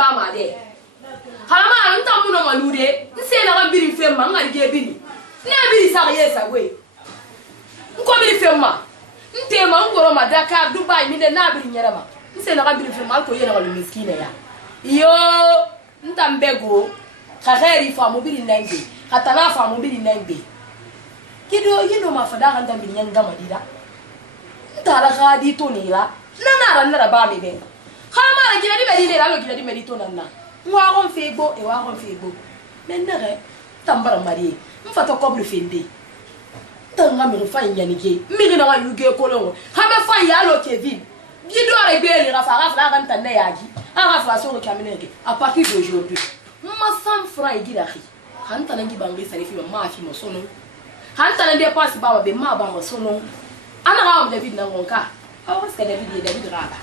ba ma de halama an ta mun ma lude nse na ga biri fe ma ngal ge biri na biri sa ye sa we nko biri fe ma nte ma ngoro ma Dakar Dubai mi de na biri nyara ma nse na ga biri fe ma ko ye na ga miskine ya yo ntambego khageri fa mo biri nange katana fa mo biri nange kido yino ma fada kan tambiri nyanga madida ntara khadi to ni la na ba mi be khama ra gida di be di la lo gida di me di to nanna wa gon fego e wa gon fego menere tambara mari mfato kobru fende tanga mi fa nyani ke mi na wa yuge ko lo ha me fa ya lo Kevin gido re be ni rafa kan tanne yaji aga fa so ko kamene ke à partir d'aujourd'hui ma sam fra igira khi hanta nangi bangi sari fi ma fi mo sono hanta na de pass baba be ma ba mo sono ana ga David na ngonka awa ska David raba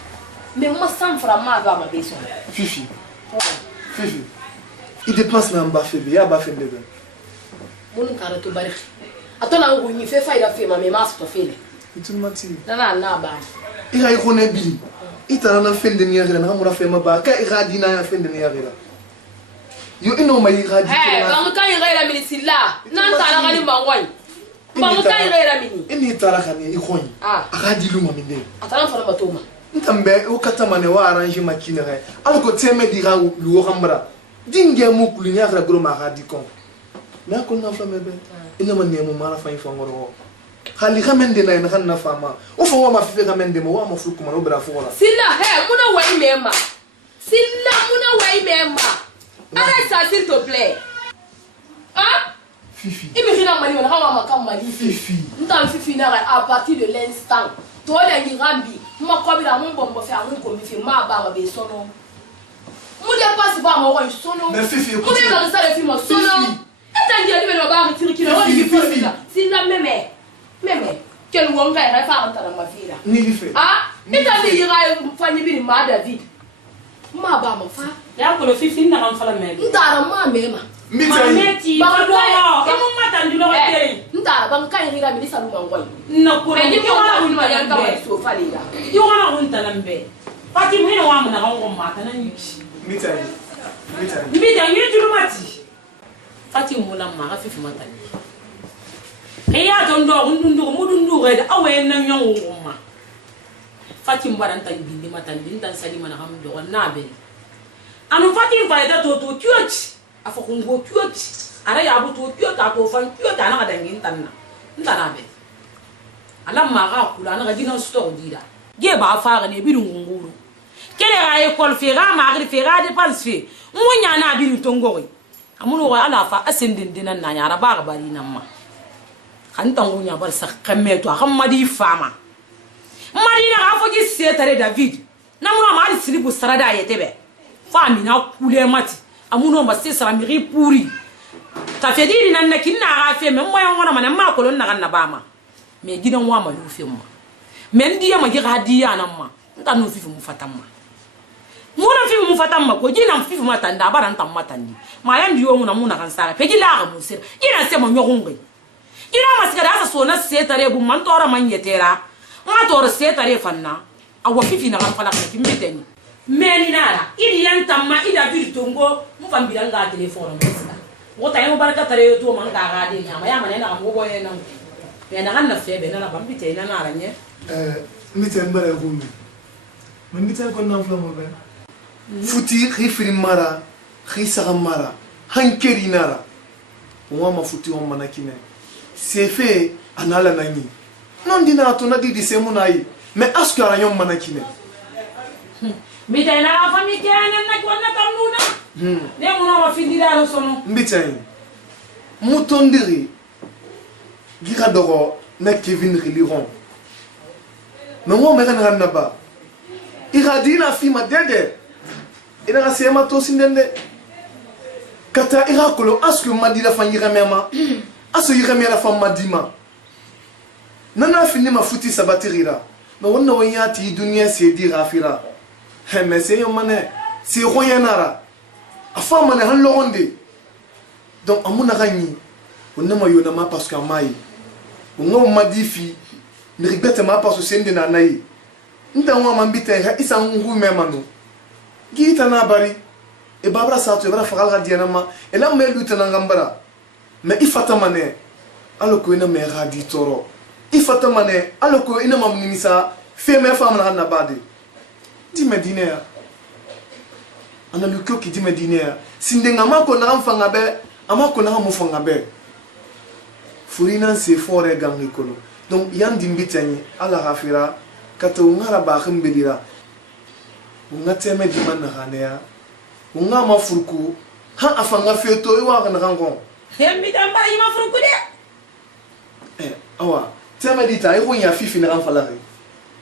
mais ma sam fra ma ba ma be sono Fifi Fifi il dépense na mba febe ya ba febe be mon kara to bari atona ngo ni fe faida fe ma me ma so to fele itu mati na ba ira iko ne bi itara na fende ni yagira na mura fe ma ba ka ira dina ya fende ni yagira yo ino ma ira di ba ka ira la minisilla nan tara ga ni mangwai ba ka ira mini ini tara ka ni ikoni aga di lu ma minde atara fa na matoma ntambe o katama ne wa arrange makina ga alko teme dira lu khambra dinge mu kulu nya gra gro ma ga di kon na ko na fa mebe ina man ne mu mara fa info ngoro khali khamende na kan na fama o fo wa ma fi khamende mo wa ma fu kuma no bra fu wala silla he muna wai mema silla muna wai mema arrête ça s'il te plaît hein Fifi il me dit na mali na ha ma kam mali Fifi nta Fifi na à partir de l'instant to le ngi rambi ma ko bi la mon bombo fe an ko mi fi ma ba ma be sono mu de passe ba ma wa sono mais Fifi mu de dans ça le film sono et t'as dit de me ba retirer qui le dit Fifi si na meme quel wonga ya fa anta na mafira ni fait et t'as dit ira fanyi bi ma David ma ba ma fa ya ko le Fifi na kan fala mebe ntara ma mema meti ba do e mo mata ndulo ko tere ntara ban kan ira mi salu mangoi na ko ni ko ta wulu ma ya ta so fa le da yo wana hunta lambe pati mwino wa mna ko mata na nyiki mitai mbi da nyutu mati pati mo na ma ga Fifi mata ni e ya don do ndundu mudundu ga da awe na nyon ma pati mbara tan bindi mata bindi tan sali mana ham do na be anu fati faida to kyoti afo kungo kyoti ara ya bu to kyoti to fan kyoti ana ga dangin tanna ndana be ala ma ga kula ana ga dina store dira ge ba fara ne bidu nguru kele ga école fe ga ma ga fe ga dépense fe munya na bidu tongori amuno ga ala fa asendin dinan na nyara ba ga bari nan ma kan tangunya bar sa kameto hamadi fama madina ga fo ji setare David namuno ma ali silibu sarada yetebe fami na kule mati amuno ma se sara miri puri ta fediri nan na kinna ga fe men moyan wona man ma ko lon na kan na bama me gidan wa ma lu fe ma men diya ma gi ga diya nan ma nta no Fifi mu fatamma mu na Fifi mu fatamma ko gina Fifi mata nda bara nta mata ndi ma yan diyo mu na mu na kan sara pe gila ga mu sir ina se mo nyogunga ina ma sigara sa so na se tare bu man tora man yetera ma tora se tare fanna awa Fifi na kan fala ka kimbeteni meni nara idi yantamma ida bir tongo mu fambira nga telephone mesda wota yemo baraka tare to man ga ga de nyama yama na mo boye na me na hanna febe na bambi te na nara nye mite mbara gumi man mite ko na fla mo be futi khifri mara khisa mara hankeri nara wa ma futi on manakine c'est fait anala nani non dina to na di semunai mais askara nyom manakine Mbitena afami kene na kwa na tamnuna ne muna wafindira lo sono mbitena mutondiri gira dogo na Kevin Liron nango mega na ba iradina fima dede ina ga sema to sindende kata ira kolo asko madira fangira mema aso yira mera fam madima nana fini mafuti sabatirira na wonna wanyati dunia se dira afira mais c'est un mané c'est rien nara afa mané han loronde donc amuna gagni on ne ma yona ma parce que mai on ma difi ne regrette ma parce que c'est ndena nai nda wa mambite ha isa ngu memano gita na bari e babra sa to e bara fagal ga diana ma e la me luta na ngambara me ifata mane aloko ina me ga di toro ifata mane aloko ina mam nimisa fe me fam na bade di medine ya ana lukyo ki di medine ya sindenga ma ko na mfanga be ama ko na mo fanga be furina se fore gangi kono donc yan dimbitani ala gafira kata ngara ba khambelira unga teme di man na hanea unga mafurku ha afanga feto iwa kana kango hembi damba ima furku de awa teme di ta iko ya fifi na falare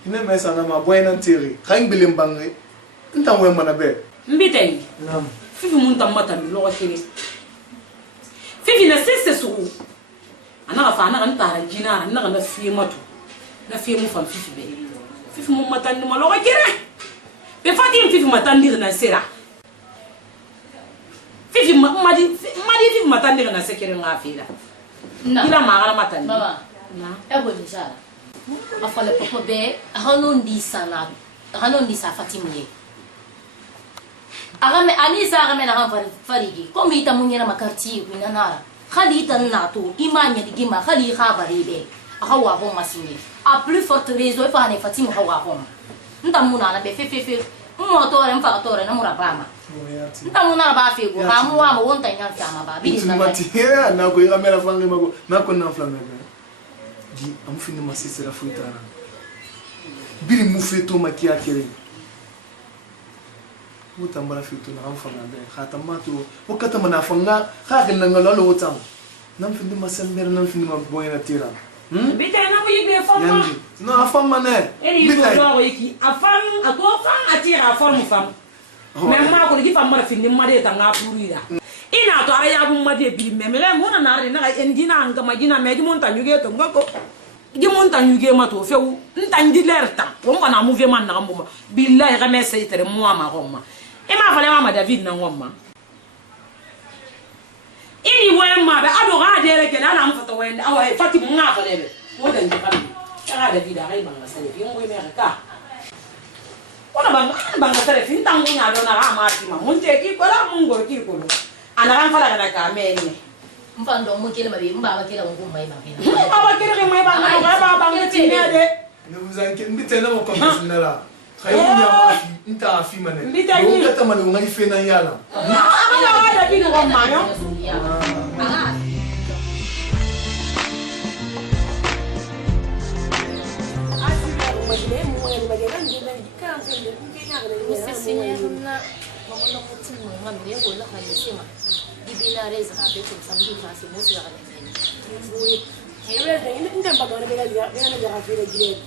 ina mesa na ma boyna ntiri khang bilim bangi ntan we mana be mbitay nam fifi mun tamata mi lo shiri fifi na sese su ana fa ana kan tara jina na kan fi matu na fi mu fam fifi be fifi mun matan ni malo kire be fatim fifi matan dir na sera fifi madi fifi matan dir na sekere ngafira ila magara matan Mama. na Ego ni sala. Afale papa be hanon di sana. Hanon di sa Fatimye. Agame anisa agame na han farigi. Komi ita munyera makarti winanara. Khali ita nato imanya digima khali khabari be. Akawa ho masini. A plus forte raison fa ne Fatima hawa ho. Ndamuna na be fe. Motore mfakatore na murabama. Ndamuna ba fe go ha mu wa mo wonta nyanta ma ba bi na. mati na ko ira mera fangi mago na ko na flamme di am fini masisi la fuitana biri mu feto makia kire mutambara feto na am fanga be khatamato wakata mana fanga khakin na ngalo wotam nam fini masember nam fini maboyna tira mbitay na mo yibe fama yandi no afama ne eni ko do yiki afam ato fam atira form fam mais ma ko gi fam mara fini mare ta nga purira ina to aya bu made bi memele mo na nare na endina nga majina meji mon ta nyuge to ngako gi mon ta nyuge ma to few ntandi lerta won bana mu ve man na mbuma billahi ga messe tere mo ma gomma e ma fale ma David na ngomma ini wema be ado ga dere ke na na mfato wende awa fati mo nga fale be mo dan ji kan ga David ga ba nga sale fi mo me ka ona banga sale fi ntangu nya do na ga ma ti ma mon te ki ko la mon go ki ko ana kan fala kana ka meni Mfando mukele mabi mbaba kila ngo mai ba kila. aba kire mai ba na ba ba ngati ne de ne vous inquiétez mbite na ko komesina la khayu nya ma nta afi mane Mbite ni. ko kata mane ngai fe na yala ana ga da bi ngo ma yo Sesinya mamono mutimu ngamire go la kalisema dibina reza na beto sambi fasi musi ya kalendeni ngui Ewe ina ndamba gana bela dia bela dia afira gile.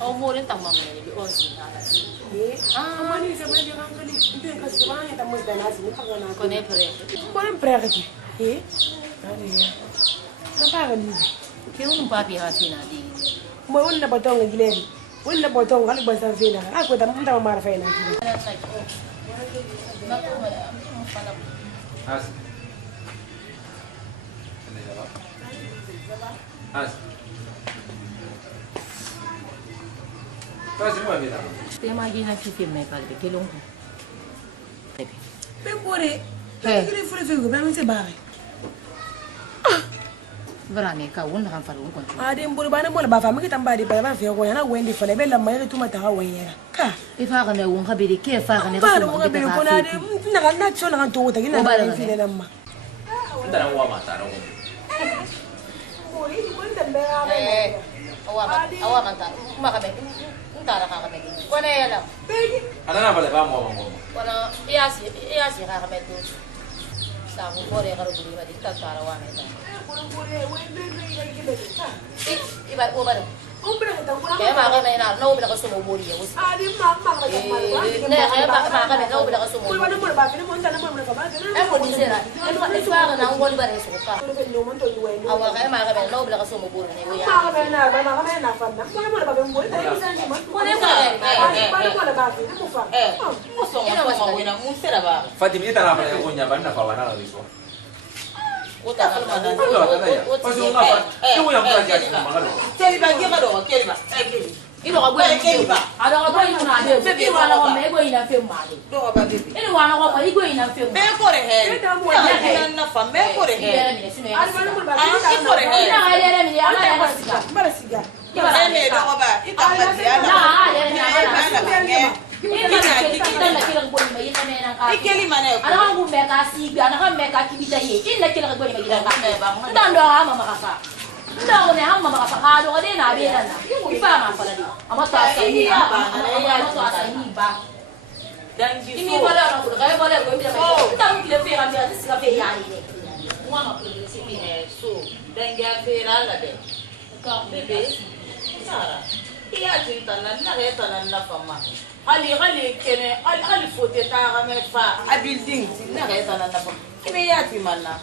au vore tamma mene bi onzi na Amani se manje kangali ndio kasi bana ta mwe dana si mpaka na ko ne pre Mbona mprega ki? Ari. Sabaga ni. ke un papi ha fina di Mwe wonna batonga gile. Wonna batonga ali basa fina. Ako ta mta mara fina gile. As. As. Faz uma vida. te ma gina fifi me kalbe ke longo Pempore. Eh. Gile fure fego ba mi se bare. vrame ka won kan falo ko Ade mbore bana mbole ba fa mi kitamba di ba ba fe ko yana wendi fale bela mai tu mata ha wanyera. Ka. e fa kana won ka bere ke fa kana Ba ka no so ga be ko na de na so na to ta gina na file na ma. Ndara wa mata ro. Mbore ni ko ndamba ga ba. awa manta ma ka be ntara ka be kona yala Ana vale ba mo ngo. kona iasi ka be to sa mo bore ka ro buri ba di ta tara wa me ta iba o ba ke ma ka me na no bi ka so mo bori ya wusi ne ke ma ka me no bi ka so mo bori e ko ni sera e fa ka na ngol bare so ka awa ka ma ka me no bi ka so mo bori ne wo ya ina wasa ina mun sera ba Fatima ita na vale ko nya ba na fa wana la riso. uta ka ma Ko ta ya. Ko so nga fa. Ko ya mta ja ko mangalo. keli ba gi ga do keli ba ilo ka boy ada ka boy na de be wana ko me go ina fe ma de do ba bebe ina wana ko ma igo ina fe me ko re he na fa me ko re he Al manu mul ba. ko re he ina ga ile mi ala ya siga Bara siga. me do ba ita ba dia na ala ina kila boy ma ina me na ka ikeli mane ana ko me ka siga ana ka me ka kibita ye ina kila boy ma ina ka ndando ama makasa ndao ne hamma makapakado ngade na bela na ifa mafala di amato asani amato asani ba dangi imi bala na kulo kaya bala ko mbira ba nta mukile fe ga mbira sika fe yani ne mwana kulo simi he so dangi afera la de ka bebe sara iya tintana na re tana na fama ali kene ali fote ta ga me fa a building na re tana na fama ime ya timana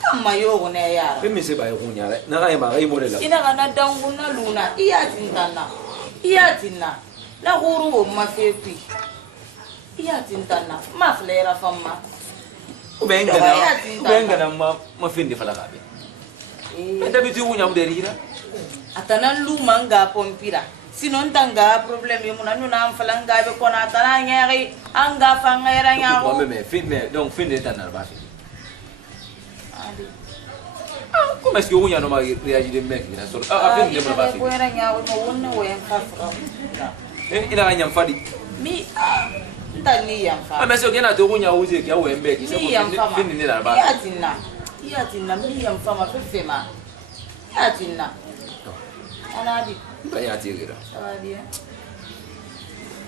kama yogo ne yara Mimi se ba yunya le. Na ga ma ga imolela. ina kana dangu na luna iya tinna la guru o mafepi iya tinna ma flera fama Ubenga na ma finde fala ga be. Enda bitu unya mu derira. atana luma nga pompira sinon tanga problem yo muna nuna amfala nga be kona atana ngeri anga fangera nyawo Ko me finde donc finde tan na ba. Come est-ce que unya no ma reagir de mec na so finde de ba. ko era nyawo no wonna wen kafra Ina ga nyam fadi. mi ndani yamfa Mais so gena to unya uze ki awe mbeki so finde ni na ba. iya tinna mi yamfa ma fefema iya tinna anadi Ba ya tigira. Sadia.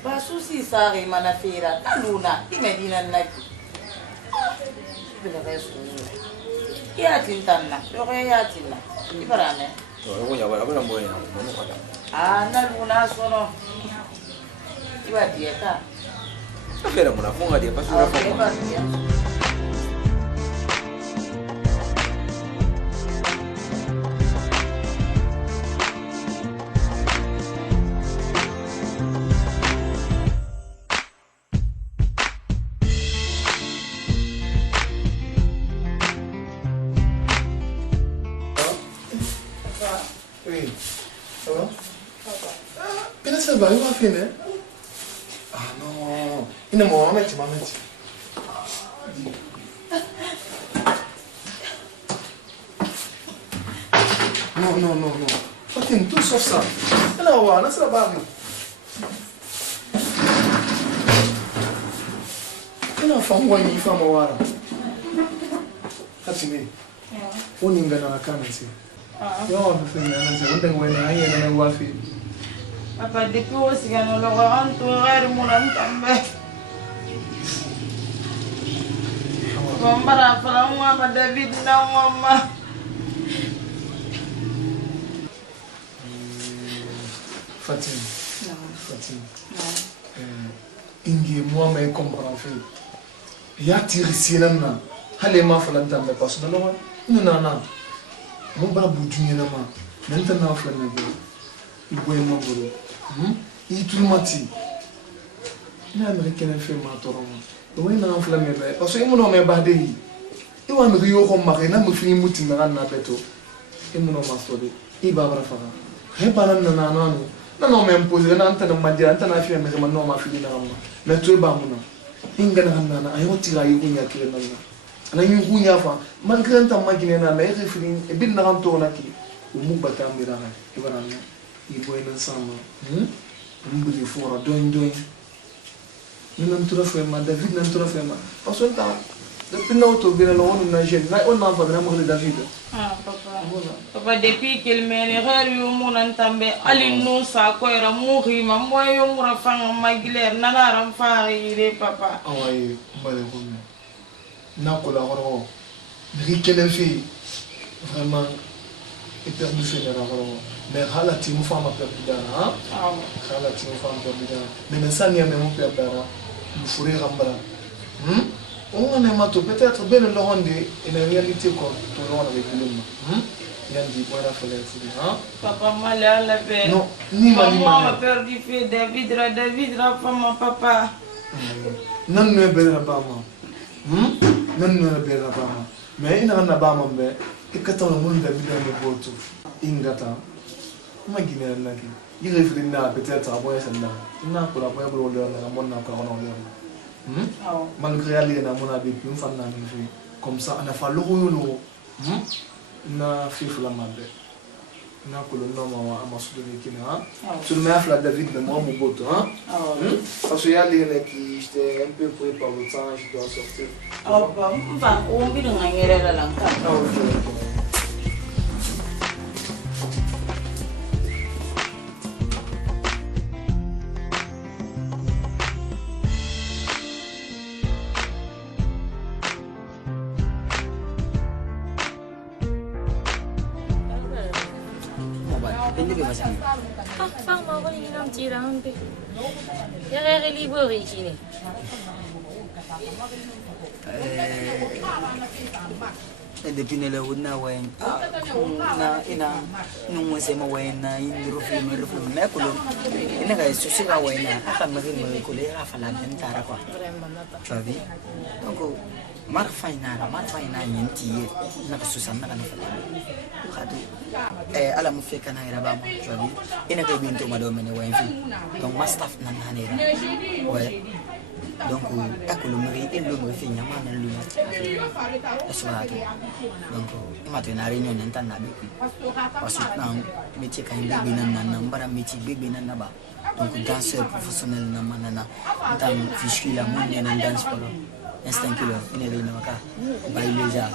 Basusi sari mana fera na luna imedina naki. Bila resu. Iya tintana, yo ya tinna. Ibarane. No, unya ba ba mo ina. Na luna sono. Iba dieta. Fera mo na funga dia pasura funga. Oui. Ça va? Pena ça va, il va finir. Ah non. Il ne m'a pas mis. Non. Fatim, tout sauf ça. Alors, on a ça va. Ina famwa ni fama wara. Hatimi. Oni ngana na kana si. Yo, mfanya anaanza kwenda ngwena haya na wafi. Papa depuis aussi gano lo antu ngari munan tambe. Mambara fala mama David na mama. Fatim. Ingi moi mais comprendre fait. Ya tiri sinana. Hale ma fala tambe parce que non non. Mo bara bujunya na ma. Nanta na fala na be. Iboy mo bolo. I tulmati. Na americain fait ma toroma. Do na fala me be. Parce que mo no me ba de yi. I wa me yo ko ma na mo fini muti na na beto. I mo no ma story. I ba bara fara. He bana na no. Na no me impose na anta na madia anta na fi me ma no ma fili na ma. Na to ba mo na. Inga na na ayo tira yi kunya kire na na. Ana yi kunya fa man krenta magine na me refini e bin na to na ki. Umu bata mira ha. Ibarana. Iboy na sama. Mbuli fora doin. Nan tura fe ma David nan tura fe ma. Parce que ta depuis na auto bien lo on na jeune. Na on na fa na mo David. Papa depuis qu'il mène rare yo munan tambe ali no sa ko era muhi ma moyo mura fanga magiler nana ram fari re papa. Awai mbale ko. Na ko la ro. Dri kelen fi vraiment perdu fait la ro. Mais halati mu fama perdu dara. Halati mu fama perdu dara. Mais ça n'y a même perdu dara. Mu fure rambara. On est mato peut-être bien le rendre en réalité quoi tout le monde avec lui. Yandi pour la fenêtre. Papa mala la be. Non, ni ma maman perdu fait David ra fama papa. Nan ne bela ba ma. Nan ne bela ba ma. Mais ina na ba ma be. Ikata no mun David ne boto. Ingata. Ma gine na ki. il réfléchit peut-être à moi, c'est là. Il n'a pas la première pour le monde, n'a pas malgré aller dans mon avis, nous faisons comme ça, on a fait l'euro, na fait la mabe. Na que le nom à ma soudure qui n'a. Sur le meilleur la David, mais moi mon pote, parce qu'il y a les gens qui étaient un peu pris par le temps, je dois sortir. On vit dans un erreur à l'encar. Fang mau ni nam cirang pe. Ya kaya libur ini. Depuis ne la wuna wayan na ina nung wese ma wayan na indrofilm me kulo ina ga susi ga wayan na aka magin mo kulo ya fala ben tara kwa chavi donc mar faina nyenti na susan na kana fala khadu ala mu fe kana ira ba mo chavi ina ga binto madome ne wayan fi donc ma staff nan hanira ouais donc akolo mari elo mo fi nyama na lu aswa donc matin na réunion nan na be parce que nan métier kan be nan bara métier be nan na ba donc danseur professionnel na manana tam fichi la mon nan dance pour instant kilo ina le na ka bay déjà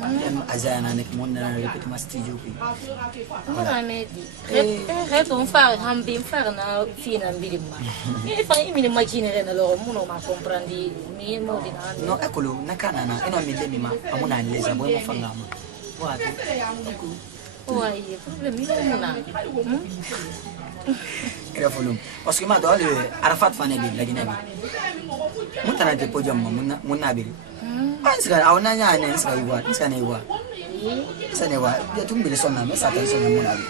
même azana nek mon na répéter ma studio puis Mana medi. On fa hambim fa na fina bilimma. Mi fa mi immagine na loro muno ma comprandi mi mo di na. no ekolo na kana na eno mi le mi ma amuna leza boy mo fa ngama wapi Wai, problem ni muna. Kira fulum parce que ma do le arafat fa ne bi la dinabi mutana te podium mun nabi anska awna nya ne anska iwa anska ne iwa sana wa ya tumbile sona me sata sona mun nabi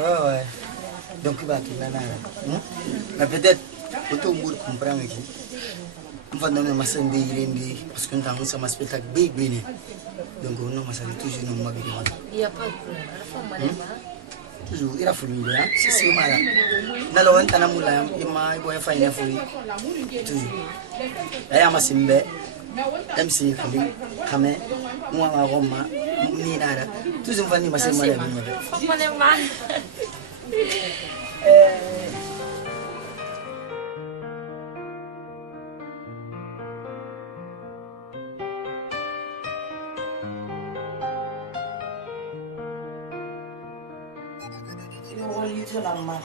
ouais donc il va qu'il nana mais peut-être auto mour comprendre que on va donner ma sende irendi parce que nous avons un spectacle big bene donc on nous ça toujours nous ma bigi Il y a pas de problème. toujours il a fallu là si mala na lo ntana mula ima boy fa ina furi toujours aya masimbe MC Kali Kame moi ma Roma ni nada toujours va ni masimbe mala Problema.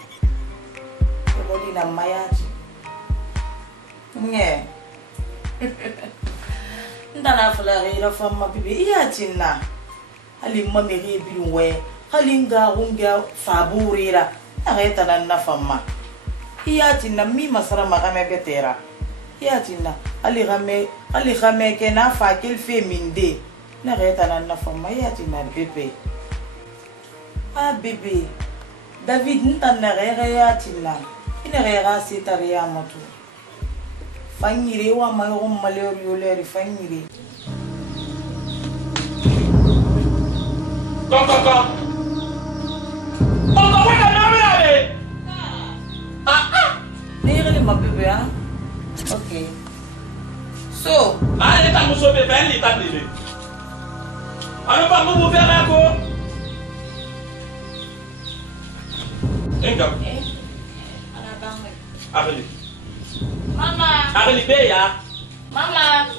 Oli na mayaji. Nye. Ndana fulare ila fama bibi iya tinna. Ali mamiri biwe. Halinga unga faburira. Areta na fama. Iya tinna mi masara makame betera. yatina ali game ke na fa qu'il fait minde na reta na fama yatina bébé ah bébé David ntana rega yatina ina rega sitaria moto fanyire wa mayo malero yoleri fanyire Kom. Wat kan nou weer? Nere ma bébé hein. OK. So, Allez, t'as mon sauvé, ben, il t'a privé. Alors, pas vous faire un coup. Engam. Arrêtez. Mama. Arrêtez, ya. Mama.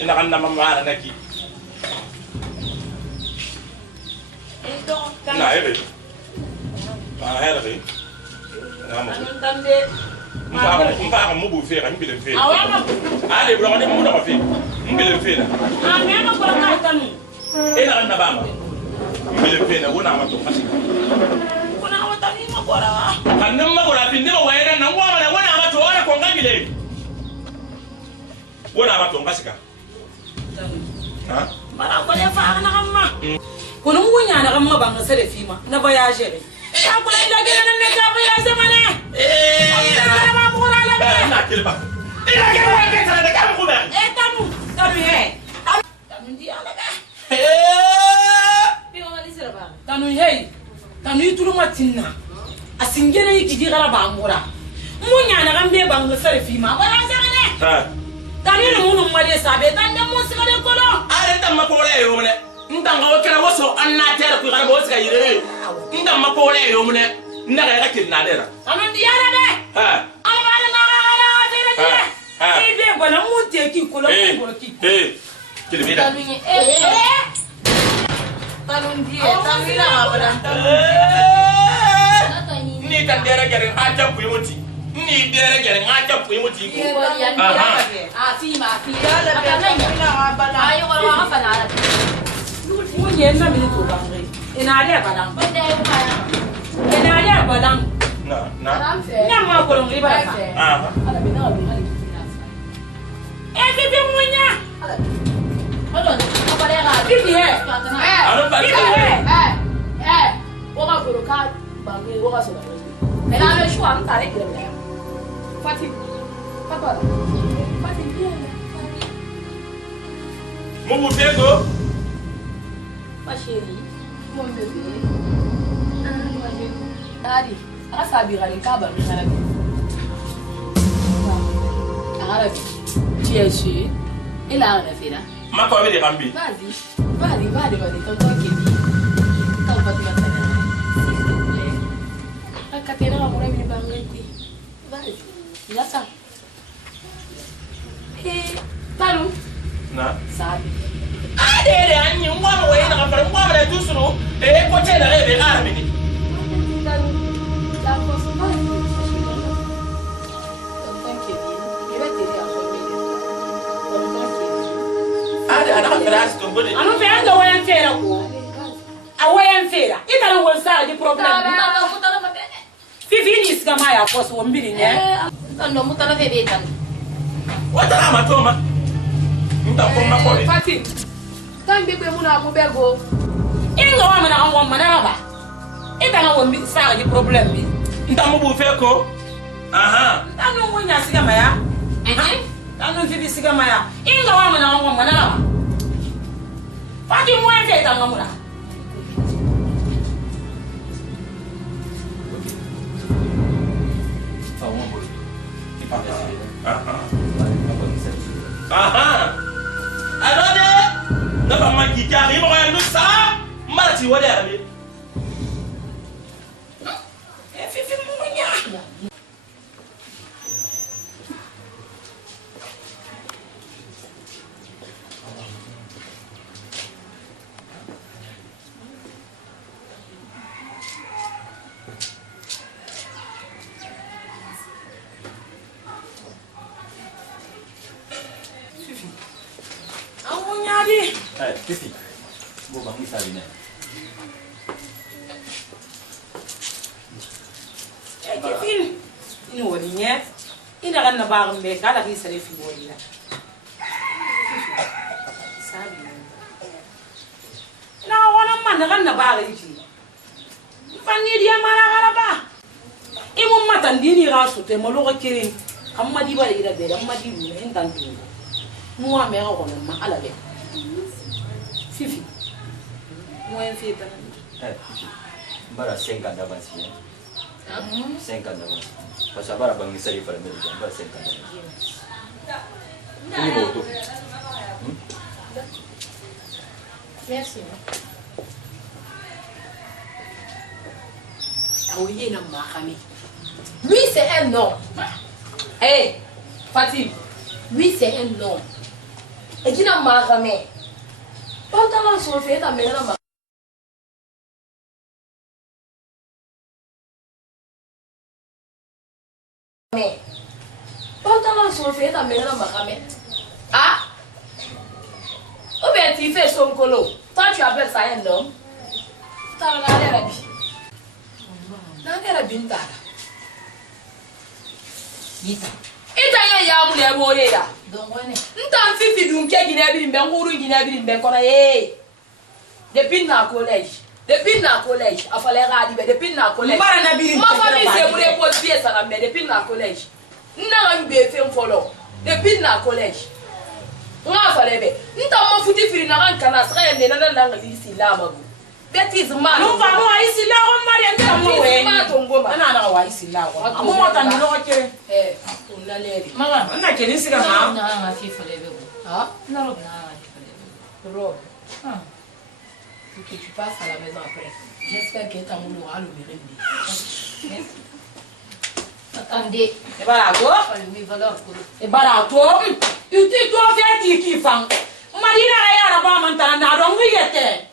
Ina kan nama mara naki. Nah, ini. Ah, ini. Nah, mau. Mpa mu bu fe kan bilen fe. Ale bro ne mu da fe. Bilen fe na. Me ma ko ka tanu. Ina kan na ba ma. Bilen fe na wona ma to kasi. Kuna wata ni ma ko ra. Kan nan ma ko ra pin ne ma wayna nan wa ma wona ma to wona ko ngabile. Wona ma to kasi ka. Ha? Mara ko le fa na kamma. Kono mu nya na kamma banga sele fima na voyager. Ya ko la ga na ka voyager mana. Tanu itulu matinna asingene yiki gara bangura munya na gambe bang sare fima wala sagane tanu ni munu mali sabe tande mu sigale kolo are tam makole yo mune ndanga wakira waso anna tere ku gara bo siga yire ndanga makole yo mune ndaga ga kirna dera tanu diara be ala na tere tere be bana mu te ki kolo ko ki kilibida ni kan dere gere ngaja puimuti ni dere gere ngaja puimuti ayo kalau apa nara munye na mi to bangre ina ale balang ina ale balang na ma ko ngi ba ada bina bibi munya Hold on, apa dia kan? Bibi Woka guru ka bangi woka sudah. Mena ada shu am tarik dia dia. Fatih, apa? Fatih dia. Mumu tego. Mashiri, mon bébé. Tadi, aku sabi kali kabar ni sana. Arabi. Dia sih. Ila ada fira. Ma ko be de kambi. Vas-y, tonton Kedi. Tonton Fatima Sana. S'il te plaît. Akatena amore mi bangeti. Vas-y. Ya sa. Talu. Na. Sabi. Ade anyi ngwa mo ina ka fara ngwa na tusuru ko tena be arabi ni. Talu. La cosa pas. Tonton Kedi. Il va t'aider à former. Tonton Kedi. Ade ana fara sto ngode. anu fe anga wayan fera ko awayan fera ita na won sa di problem fifi ni siga ma ya ko so mbiri ne Ndo mutala bebe tan. Wata na matoma. Nta ko ma ko. Fatih. Kan bebe muna mu bego. Inga wa mana an wa mana ba. Ita na won sa di problem bi. Nta mo bu fe ko. Aha. Anu wonya siga ma ya. Anu fifi siga ma ya. Inga wa mana an wa mana ba. Fatih mo en fe ta ngamura. Aha. Alode. Na ba ma ki kari mo ya nu sa. Marti wode abi. Fifi mo nya. Fifi. Bo ba misa bine. Fifi. Ni woni nye. ina ganna ba gambe kala ki sare fi wala sabi na wala man ganna ba ga yi fanni dia mara gara ba imu matan dini rasu te molo ko kirin amma di ba ida be amma di bu en tan tu mu wa me ga ko ma ala be fifi mu en fi tan bara 50 d'avance 50 d'avance parce que bara bangi sari fara me bara 50 ini boto Merci. Oui, non, lui, c'est un homme. Hé, Fatih, lui, c'est un homme. Et qui n'a pas ramé. Pantalon sur le fait, t'as mis la main. Pantalon sur le fait, t'as mis la main. Ah? Ou bien tu fais son colo. Toi, tu appelles ça un homme. T'as regardé la vie. Nangera bintara Yita. Ita ya mule bore ya Donc on est. Ntan fifi dun ke gina bi mbe nguru gina bi mbe kona depuis na collège afale radi be depuis na collège Mbara na biri ma famille c'est mule pose pièce na mbe depuis na collège na ngbe fem folo depuis na collège nga fale be ntan mo futi firi na kan kana sra yende na na ngalisi la mabu bêtise ma no va mo isi la ko mari en mo we ma tongo ma na wa isi la ko mo mo tan no ko kere on la levi mama na kere siga ma Na na fi fole be. ah Na robe na fi fole be. robe pour que tu passes à la maison après. J'espère que ta moule aura le mérite. Attendez. e bara to Mi valeur pour e bara to uti to fe ti ki fang mari na ya ra ba man tan na do ngi yete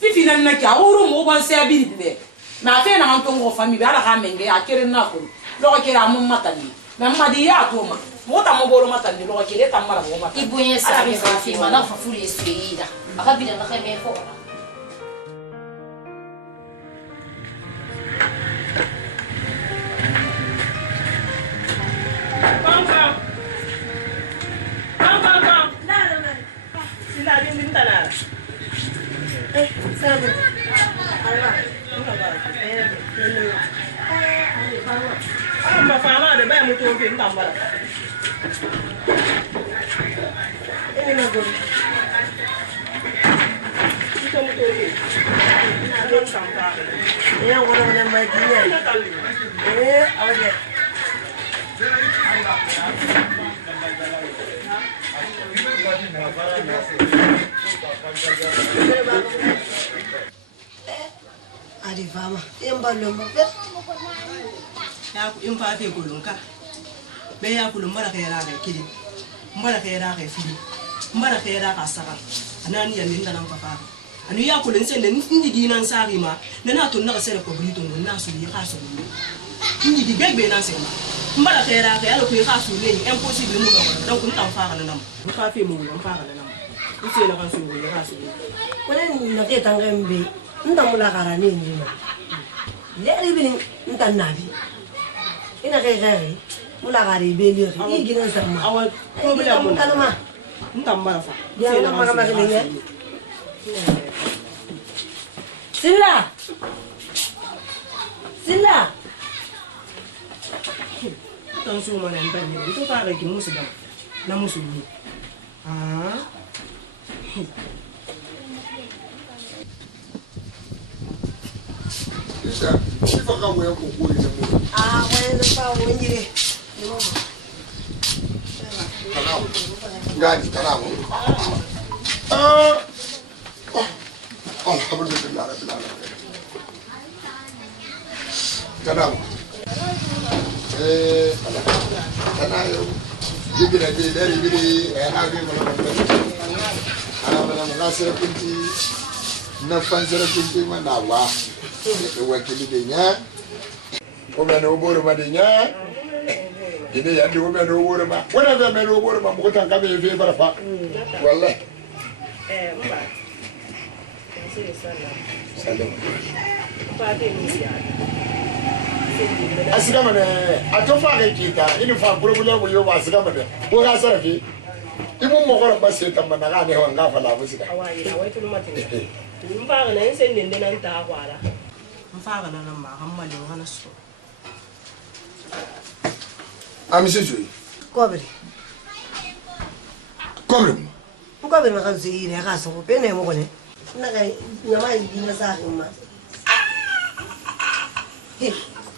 fifi nan na ka uru mo bon se bi be na fe na anto ngo fami be ala ka menge a kere na ko lo ko kera mo matani na madi ya to ma mo ta mo boro matani lo ko kere ta mara mo matani Ibonye sa be sa fi mana fa fuli espeida. Akabida na keme fo. Adi fama, emballo mo bet. Ya ku in fa fe golonka. Be ya ku lumbara ka yara ka kidi. Mbara ka yara ka fili. Mbara ka yara ka saka. Anani ya linda nan papa. Anu ya ku lense ne ndi di nan sari ma. Na to na ka sere ko brito no na su yi ka so ni. Ndi di begbe nan se ma. Mbara ka yara ka yalo ku ka su le impossible mu ga wa. Dan ku tan fa ka nan. Ku fa fe mu nan fa ka nan. Ku se na kan su yi ka su. Wala ni na ke tangambe. Ndamula karane njima. Leli bini ntannabi. Ina kai kai. Mula kari beli ri. Ni gina sama. Awa problem mu. Kalma. Ntambara fa. Dia na maka maka ni. Silla. Silla. Tan su mana ntani. Itu ka ga ki musu da. Na musu ni. Ah. Sifa kama yako kule na Mungu. Wenza pa wenjire. Salamu. Ngani salamu. Alhamdulillah rabbil alamin. Salamu. Kanayo. Jibina bi dari bi agi mana ngasir kunci. Nafan sera kunci mana wa. Wakili de nya. Omena oboro madinya. Ine yandi omena oboro ma. Wana ve mena oboro ma mukota ngabe yefe barafa. Wallahi. Mba. Salam. Salam. Pate ni ya. asiga mana atofa ga kita ini fa burbula mu yo ba asiga mana ko ga sarafi imu mo ko ba se tamma na ga ne wa nga fa la musika awai tulu mati mfa ga nan sen den nan ta kwala mfa ga nan ma hamma le wa nasu amisi joyi Cobre. Cobre. Cobre na kan sei ne ka so pe ne mo ko ne. Na ga nyama yi na sa ma.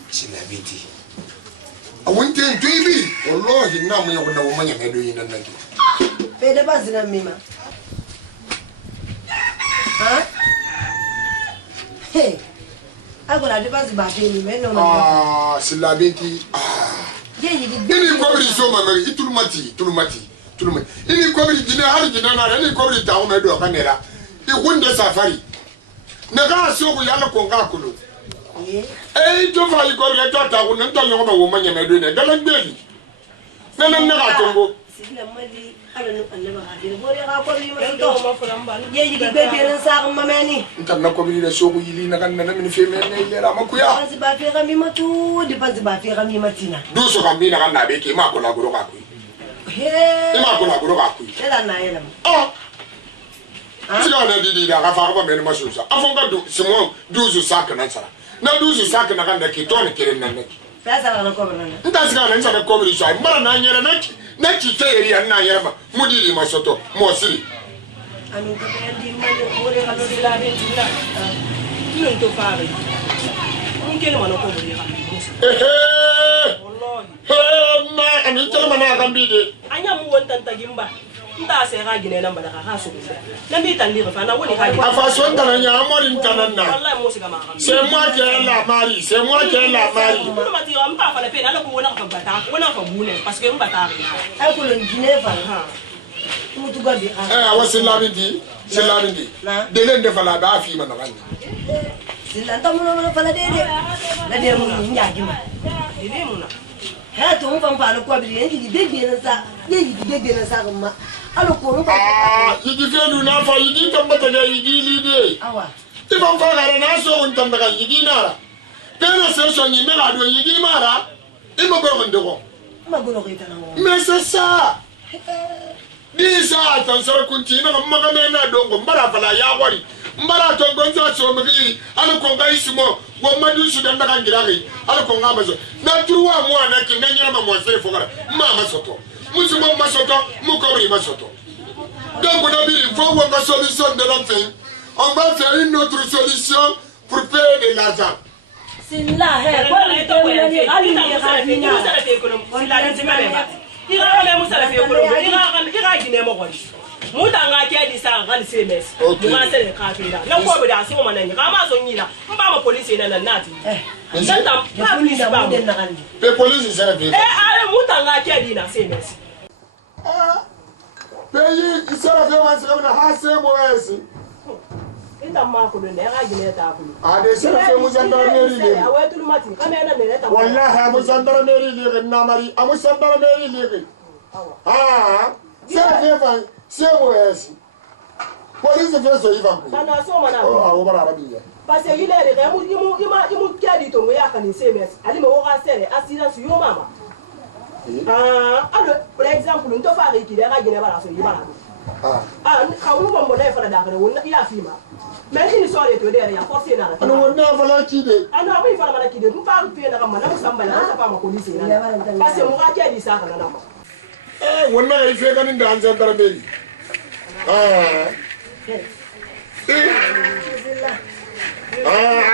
Sina biti. Awunte ntibi. Wallahi na mu yakuna wo manya medo yin nan nake. Pe de ba zina mima. Ha? Hey. Agora de ba zi ba pe ni me no. Ah, sila biti. Ini kobri so mamari itulumati. Ini kobri jina hari jina na ini kobri ta o medo kanera. I hunde safari. Na ga so ku yalla ko ga kulu. To fa I kobri to ta ku nan to yo ma wo manya medo ne dalan beli. Nan na ga tongo. Sila mali ala no annaba hadir bori ga kobri ma to. Ye be be sa ma meni. Ntam na kobri da so ku yili na kan na min fe me ne ile ra makuya. Panzi ba fe ga mi ma tu, di panzi ba fe ga mi ma tina. Do so kan bi na kan na be ke ma ko la goro ka ku. Ma ko la goro ka ku. Ela na ela. Siga na didi da ka fa ko me ma so sa. Afon ka do simo 12 sak na sara. Na 12 sak na kan da ke to ne kire nan ne. Pesa na ko na. Nta siga na nsa ko mi so ai mara na nyere na ki te eri na nyere ma mudiri ma soto mo siri. Ami ko ndi mali ore ga do la be tula. Tun to fa ga. Mun ke ma no ko buri ga. Ma ani tele mana kan bi de. Anya mu won tan tagimba. Nda se ga gine nan bada ka so. Na mi tan lira fa na woni ka. Afa so tan nya amori tan na. Wallahi mo siga ma. C'est moi qui ai la mari, c'est moi qui ai la mari. Ko ma ti am pa fa la pe na ko wona ka bata, wona ka bune parce que mbata ri. Ai ko le gine fa. Mu tu gadi. Wasi labindi, c'est labindi. Dele nde fa la ba fi ma na kan. Sila nta mu no fa la de. La de mu nya gi ma. Ide mu na. Ha to mu fa no ko bi ni de bi na sa. Ye yi de na sa ma. Alo ko mu fa. Yigi fedu na fa yigi tambata ga yigi lide. Awa. Ti fa fa ga na so un tambata yigi na. Pena se so ni me la do yigi mara. I mo go ndo. Ma go no ke tan wo. Mais c'est ça. Disa tan sara kunti na maga me na dongo mbara fa la ya wari. Mbara to gonza so megi ala ko ga isimo wo madu su dan daga ngirari ala ko nga maso na tuwa mo na ki na nyama mo sere fogara ma masoto musimo masoto mu ko ri masoto donc on a dit il faut une solution de l'enfant on va faire une autre solution pour payer de l'argent c'est là he ko ni to ni ali ni ga ni na sila ni zima be ba ira le musala fe ko ira gine mo ko mutanga ke di sa ngal CMS mu ma sele ka fira na ko be da so ma nan ka ma so nyila mba ma police na nati nta pa police ba pe police sele fe ale mutanga ke di na CMS pe yi sele fe ma sele na ha CMS ita ma ko ne ga gine ta ko de sele fe mu gendarmerie le awe tulu mati kama na ne ta wallahi mu gendarmerie le na mari amu gendarmerie le sele fe fa CMS police fait so ivan ko bana so mana o bara arabiya parce que il est imu kadi to ya kan CMS ali mo ga sere assurance yo mama alors par exemple nto fa ri ki ga gine bara so yibara ka wu mo mo na fa da kare wonna ya fi ma mais ni so re to der ya force na la wonna fa la ki de ana mo fa la ki de mpa ru pe na ma na musamba na sa fa ma police na parce que mo ga kadi sa kana na wonna ga ife kan nda anza dara beli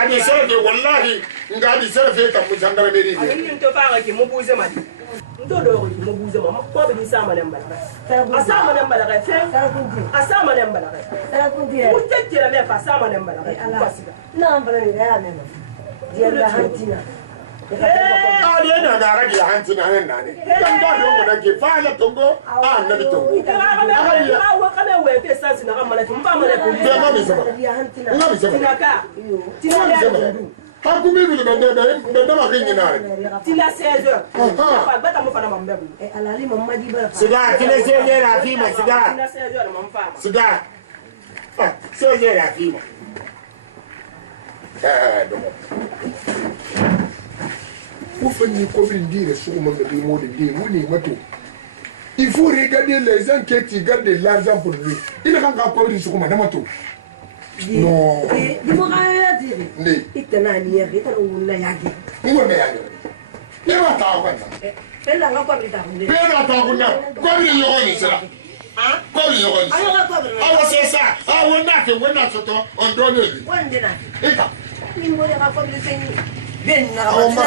adi sere wallahi ngadi sere fe kam musandara beli ani nto fa ga ki mo buze ma ndo do ko mo buze ma ko be sa ma namba asa ma namba la fe asa ma namba la mu tetira me fa sa ma namba la na mbara ni ya me ma dia la hantina dia na na ga dia hantina ne na ne kan da do ko ke fa la tongo na bi tongo kana we te sa sina ga mala tumba mala ko dia ma mi sama dia hantina na mi sama tinaka ha ku mi bi de de ma kin ni na tina 16h fa bata mo fa na mambe alali mamma di bara sida tina 16h la fi ma sida tina 16h mam fa sida 16h la fi ma Où finit comme dire sur mon mot de dire, où n'est pas tout. Il faut regarder les gens qui gardent de l'argent pour lui. Il n'a qu'à couvrir sur mon amato. Non. Dis-moi, dis-moi. Il t'en a nié, il t'en a ouvert la gueule. Où est-ce que tu es? Elle n'a pas pris ta roue. Elle n'a pas pris ta roue. Comme il y a ça. Comme il y a ça. Ah, c'est ça. Ah, on a fait, on donne lui. On donne. Et ça. Il m'a dit à faire le Seigneur. Bien, on a fait ça.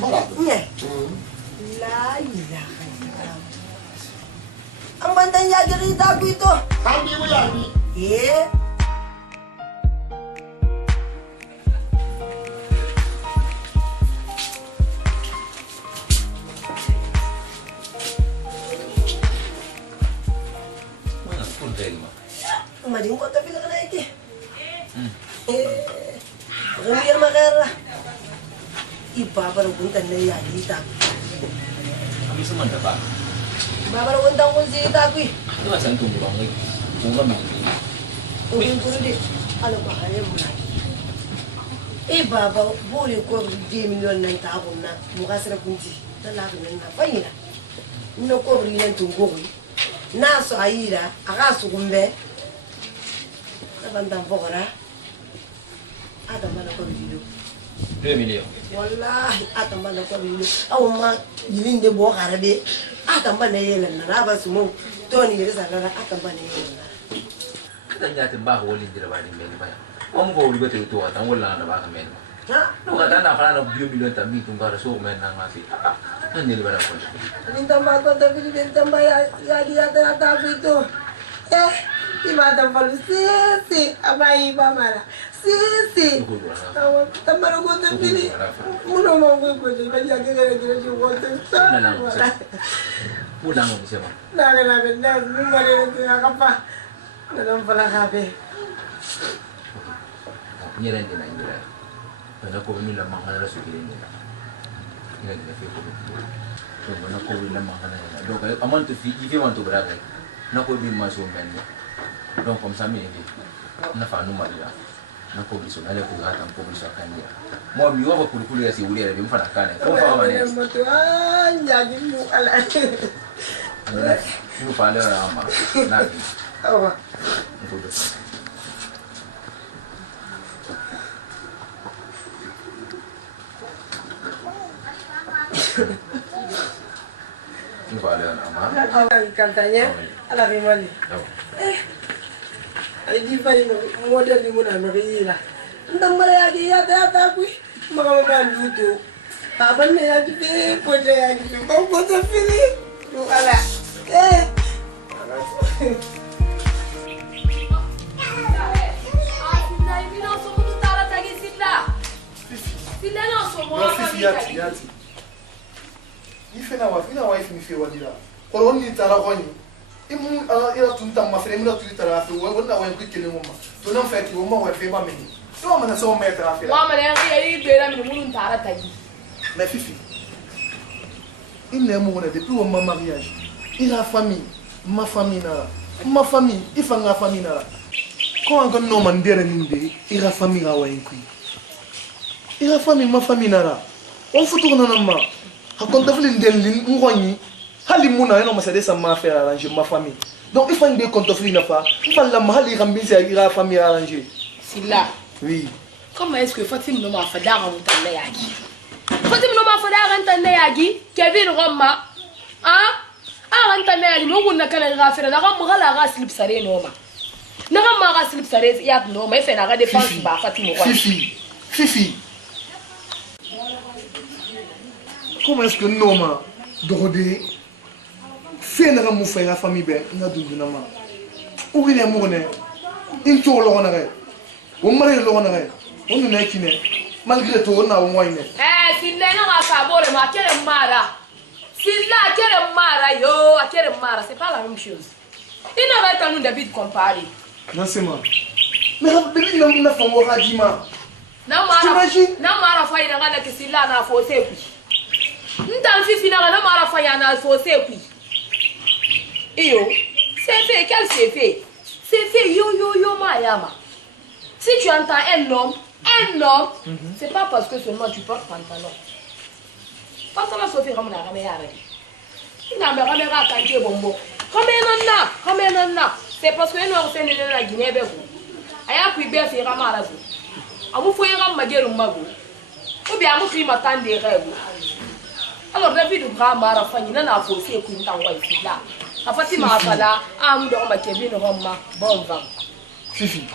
Malade. La ilaha. Ambandan ya gari ta kuito. Hamdi wulani. Yeah. Mana full day ma. Mading ko tapi nak naik ke. Rumir magara. Iba baru puntan na ya kita. Kami semua dapat. Baru puntan pun si takui. Itu asan tunggu bang lagi. Tunggu minggu. Tunggu deh. Kalau bahaya mulai. Baba boleh kau 2 million nang tahun na. Muka serap kunci. Nalak nang apa ini? No kau beri yang tunggu. Naso aira, agasu kumbe. Nabantang pokora. Ada mana kau beri 2 million. Wallahi ada mana kau beri. Aw ma yilin de bo karabe. Ada mana yelan na ba sumo. Toni yere sagara ada mana yelan. Kita nyati mbah wali ndira bani meli baya. Om ko wali bete to atan wala na ba ka meli. No kata na fala na 2 million tambi tungara so men na ngasi. Nani lebara ko. Ninta ma ko ta bili ninta ma ya dia ta itu. Iba ta falu sisi abai ba mara. Sisi. Tawa tamaro ko ta bili. Muno mo ko ba ya gere gere ju ko ta. Pulang mo siya ba? Na numare na kapa. Dalam pala kape. Nyiran din na indira. Wala ko nila mga na sugirin nila. Nila nila fiyo ko. So wala ko nila mga na nila. Donc I want to feed, if you want to brag, na ko bin maso men. Donc comme ça mais na fa no maria. Na ko biso na le ko gata ko biso kandia. Mo mi wa ko kulu ya si uli ya bi mfana kana. Ko fa ba ne. Mo to anja di mu ala. Mo fa le na ma. Na. Oh. Katanya, ala bimali. Aji pai model di mana mereka. Entang mereka dia tak aku, maka makan itu. Apa ni aja deh, putih aja. Kau putih pilih, tu ala. Yati. Ifena wife mi fe wadira. Kolo ni tara koni. Imu ila tunta ma fe mula tu tara fe wona wa ku kele mama. To non fe ki mama wa fe ba meni. To ma na so me tara fe. Mama ne ngi ri bera mi mun tara tagi. Mais Fifi. Il n'est mon depuis mon mariage. Il a famille, ma famille na. Ma famille, il fa nga famille na. Ko an kon no man dere ninde, il a famille a wa inkui. Il a famille, ma famille na. On fout tourner na ma. Ha kon tafli ndel ngoni. Hali muna eno masade sa ma faire arranger ma famille. Donc il faut une compte tafli na fa. Il faut la mahali rambi sa ira famille arranger. Silla. Oui. Comment est-ce que Fatim no ma fadara mutanda yaki? Fatim no ma fadara ntanda yaki? Kevin Roma. Ntanda yaki no wonna kana gafira na ga mugala ga slip sare no ma. Na ga ma ga slip sare ya no ma fe na ga défense ba Fatim ko. Fifi. Comment est-ce que Noma Drodé fait une faire la famille ben na dunduna ma ou il est mourné il tourne l'honneur on mari l'honneur on ne kine malgré tout on a au moins si là na ka bore ma kere mara si là kere mara yo kere mara c'est pas la même chose il n'a pas nous David comparer non c'est moi mais David n'a pas fait radima na mara fa ina ngana ke si là na fo sepi Ntan Fifi na mara fa yana so sepi. Iyo, c'est fait, quel c'est fait? C'est fait yo Mayama. Si tu entends un homme, c'est pas parce que seulement tu portes pantalon. Parce que la Sophie ramène à Raméare. Il n'a pas ramène à Kanté Bombo. Ramène. C'est parce que nous avons fait la Guinée. Aya ku be fi rama la zo amu fo yera mageru mago o bi amu fi matande rebo alors David Brahma ra fanyi na fo se ku ntangwa ifila afati ma fala amu do ma kebi no homma bon vang Fifi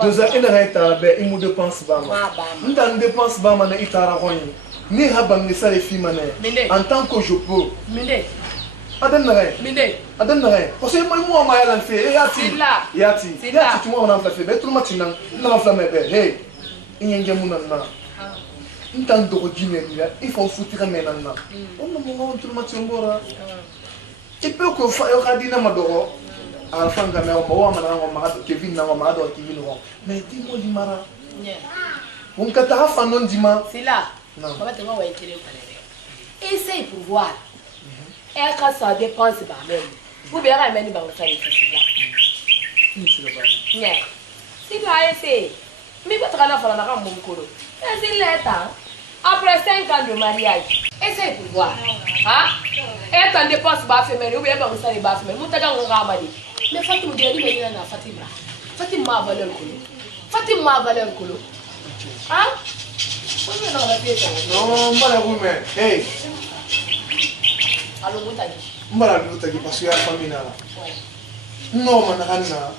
doza ina reta be imu dépense ba ma nda dépense ba ma na itara honi ni habangi sale fi mané en tant que je peux minde adan na ray minde adan na ray parce que moi ma yalan fe yati tu moi on a fait mais tout le matin na flamme be hey inyenge munana ntan dogo jine ni il faut foutre menana on mo tout le matin ngora il peut que fa yo kadina madoro ala fanga me o ma na ma Kevin na ma do Kevin ro mais dis-moi di mara on kata fa non dima c'est là non on va te voir ouais télé essaye pour voir et quand ça dépense pas même vous verrez même ba ça les là non si tu as essayé mais votre ana fala na mon kolo c'est l'état après 5 ans de mariage essaye pour voir hein et quand dépense ba fait mais ou bien ba ça les ba fait mais mutaga ngamadi mais Fatima de li na Fatima valeur kolo hein on est dans la pièce non mala vous mais hey allo mutagi mbara mutagi parce que ya famille na non man hanna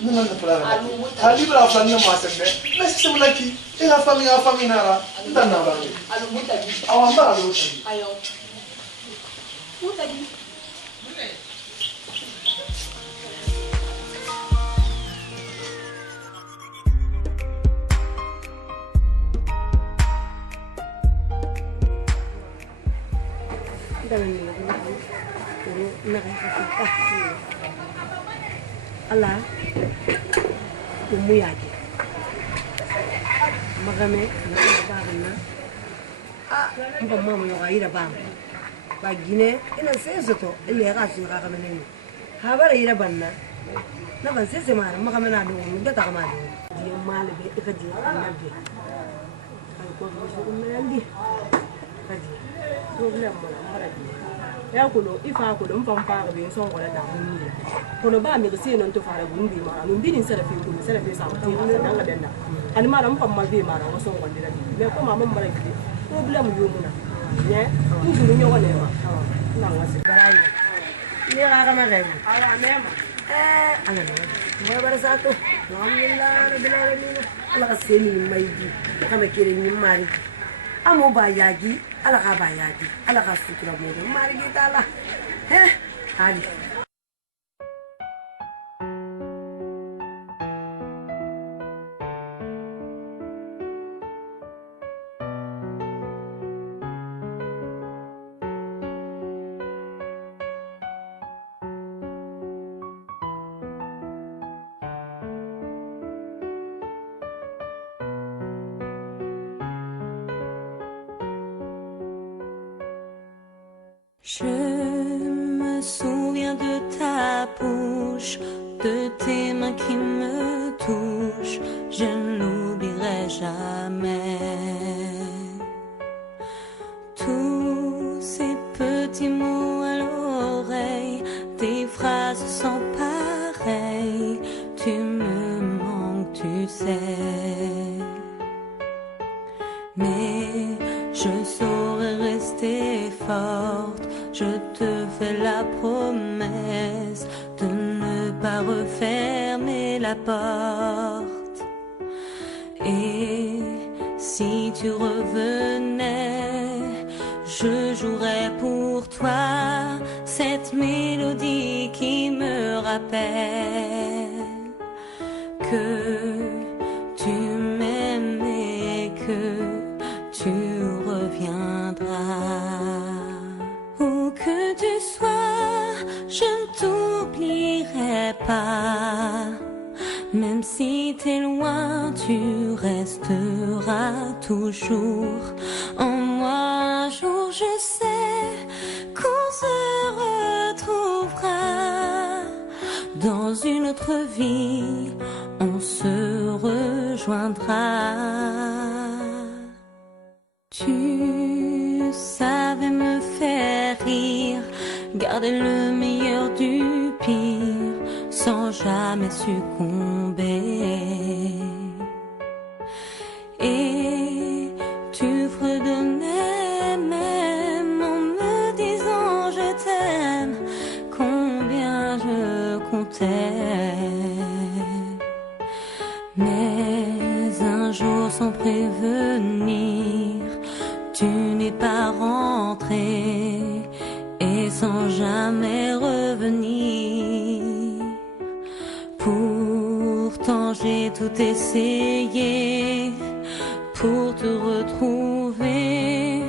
non na pala ali bra famille ma sembe mais c'est mon qui et la famille na ndana ba allo mutagi awa mbara mutagi ayo mutagi Allah umu yaje magame na bagana mba mama yo gaira ba bagine ina sesoto ile ga shi ga kamene habara ira banna na ban sese mara magame na do mu da ta kama di male be ka di nabi ay ko ko melandi kaji problem mara ya kulo ifa kulo mpampa ga be so ngora da mun ni kulo ba mi gsi non to fara gundi mara nun binin sarafi ko sarafi sa mutin sa danga danda an mara mpamma be mara so ngondira me ko mama mara gidi problem yo muna ne njuru nyo ne ma na wasi barai ni ga ga ma ga ala nema ala ne mo bara sa to alhamdulillah rabbil alamin ala kaseni mai di kama kire ni mari amo bayagi ala ka bayagi ala ka sutura mo mari kita la ali Je me souviens de ta bouche, de tes mains qui me touchent, je ne l'oublierai jamais. Tous ces petits mots à l'oreille, des phrases sans pareil, tu me manques, tu sais. Mais je saurais rester forte, je te fais la promesse de ne pas refermer la porte. Et si tu revenais, je jouerais pour toi cette mélodie qui me rappelle que tu m'aimes et que tu reviendras. Où que tu sois, je ne t'oublierai pas. Même si t'es loin, tu resteras toujours en moi. Un jour, je sais qu'on se retrouvera dans une autre vie. On se rejoindra. Tu savais garder le meilleur du pire sans jamais succomber. Et tu fredonnais même en me disant je t'aime, combien je comptais. Mais un jour sans prévenir, tu n'es pas rentré et sans jamais revenir. Pourtant j'ai tout essayé pour te retrouver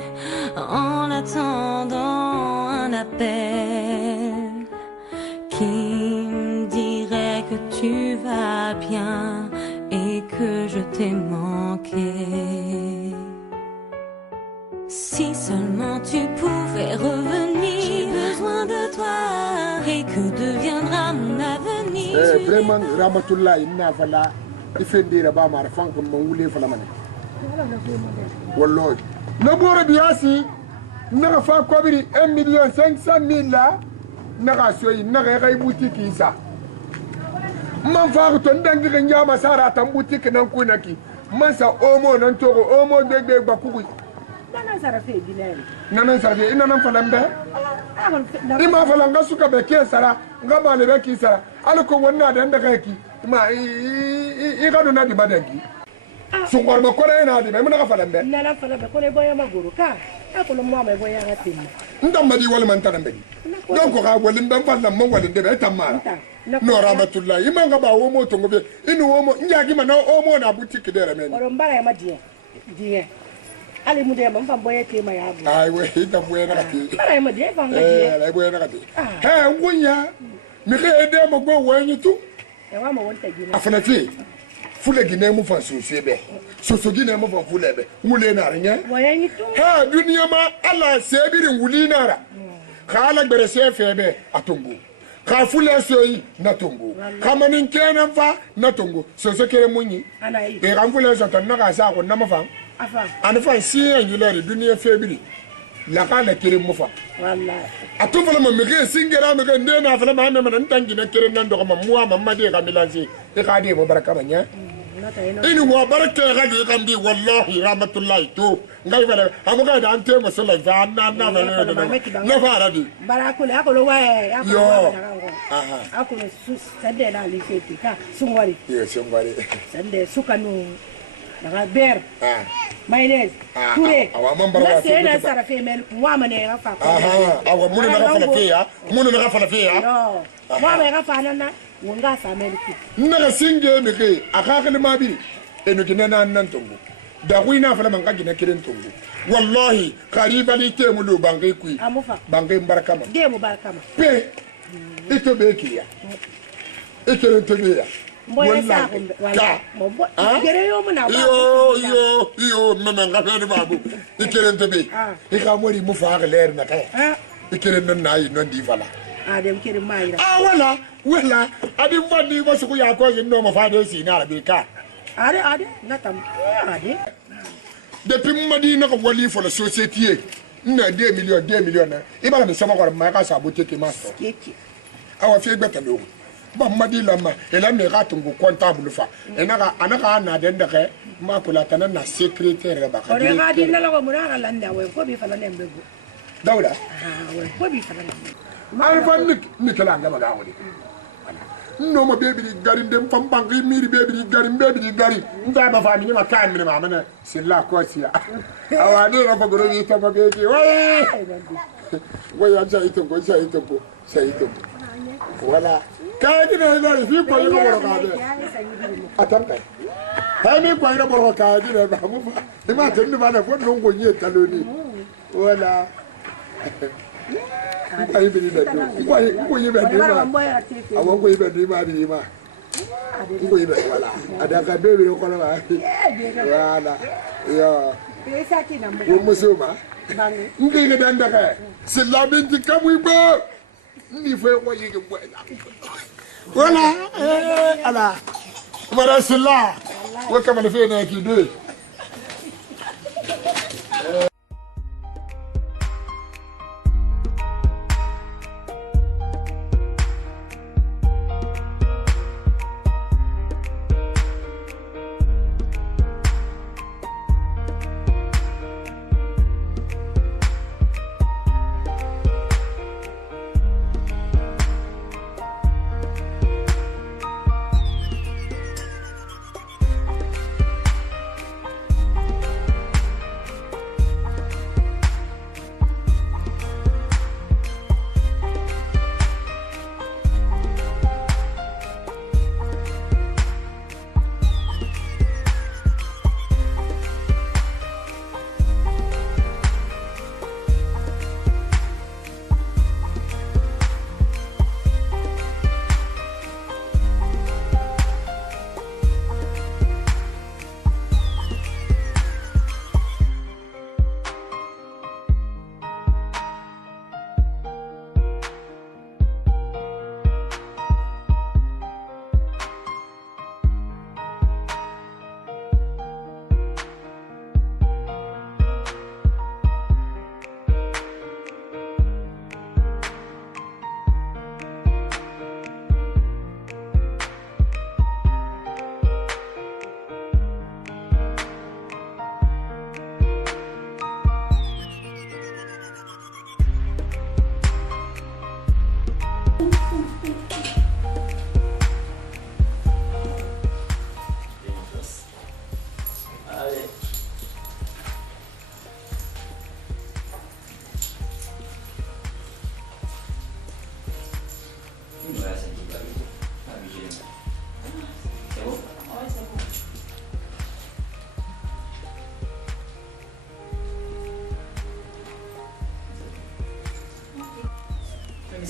en attendant un appel qui me dirait que tu vas bien et que je t'ai manqué. Si seulement tu pouvais revenir, j'ai besoin de toi. Et que deviendra mon avenir? Vraiment, Ramatullah, il n'a pas là. Il fait des rabats, ma femme, comme mon voulait faire la manette. Wallah. Nabora biasi, n'a pas quoi 1,5 là, n'a soyi, n'a pas boutique isa. Man fa to ndangi ga nyama sara tan boutique nan kunaki. Man sa omo nan toro, omo de bakuri. Nana sarafe dinari. Nana sarafe, ina nan falambe. Ima falanga suka be ke sara, ngaba le be ki sara. Alko wonna da ndaka ki. Ma i ga do na di badangi. Su korba kore na di me mun ga falambe. Nana falambe kore boya maguru ka. Akolo mo me boya ga tinna. Ndam madi wala man tan be. Donc ga walin ban falam mo walin de be tamara. No Ramatullah, ima nga ba omo to ngobe. Inu omo nyagi mana omo na boutique de remeni. Orombara ya madie. Die. Ali mude mfa boye ke ma yabu. Ai we ita boye na kati. Bara ma die fa ngadi. La boye na kati. He ngunya. Mi ke ede mo gbo wanyi tu. E wa mo wonta gina. Afana fi. Fule gine mu fa sosebe. Soso gine mu fa fulebe. Wule na rinya. Wanyi tu. Ha duniya ma Allah sebirin wuli nara. Khala gbere se febe atungu. Ka fule soyi na tungu. Ka manin kenan fa na tungu. Soso kere munyi. Anai. E kan fule so tan na ka sa ko na ma fa. Ana fa si angulari duniya febiri la kana kire mufa wallahi atu fala mamige singera me gande na fala ma me nan tangi na kire nan do ma muwa mamma de kamilansi e ka de mo baraka banya ini wa baraka ga de kan bi wallahi rahmatullahi to ngai fala amuga da ante mo sala fa na na fara di baraku le akolo wa ya ko aha akolo su sande na li feti ka sungwari ye sungwari sande sukanu daga ber mayonnaise purée na c'est na sarafe mel moi mané ga fa awa mun na ga fala fiya no moi me ga fa na wonga sa mel ki na singe me ke aka kan ma bi eno kinana nan tongo da kuina fala man ka gina kiren tongo wallahi qariba li temu do bangay kui amufa bangay barakama de mu barakama pe ito be kiya ito to be ya mboya sa wala mo gere yo muna ba yo mama ngafere babu ikeren to be ika mori mu fa ga leer na kay ikeren non nayi non di fala dem kere mayira wala adi fandi ba su ku ya ko yin no ma fa de si na be ka ade natam ade depuis Madina ko wali fo la société na 2 millions na ibala me sama ko ma ka sa bote ke ma keke awa fi gbata lo ba Madina ma ela me ga tungu comptable fa enaka anaka na den de ke ma ko la tanan na secrétaire ba ka ore ga din la ko mura la nda we ko bi fa la nembe go dawda we ko bi fa la ma fa ni kala ngama ga woni no mo bebi gari dem fam bangi miri bebi gari nda ba fa mi ma kan mi ma mana silla ko siya awani ra ko goro ni to mo bebi way aja ito ko wala ka di na la fi ko yo boro ka de atam kai ha mi ko ira boro ka di na ba mu fa ma tan ni ba na fo no go ni taloni wala Kwai bini da do. Kwai ba di ma. Awon kwai ba di ma di ma. Kwai ba wala. Ada ka be bi ko la ba. Wala. Yo. Pesa ki na mo. Wo musuma. Bangi. Ngi ga dan da ka. Silla binti kamu bo. Ni fe ko yi ga bo. Wala. Ala. Mara silla. Wa kama fe na ki do.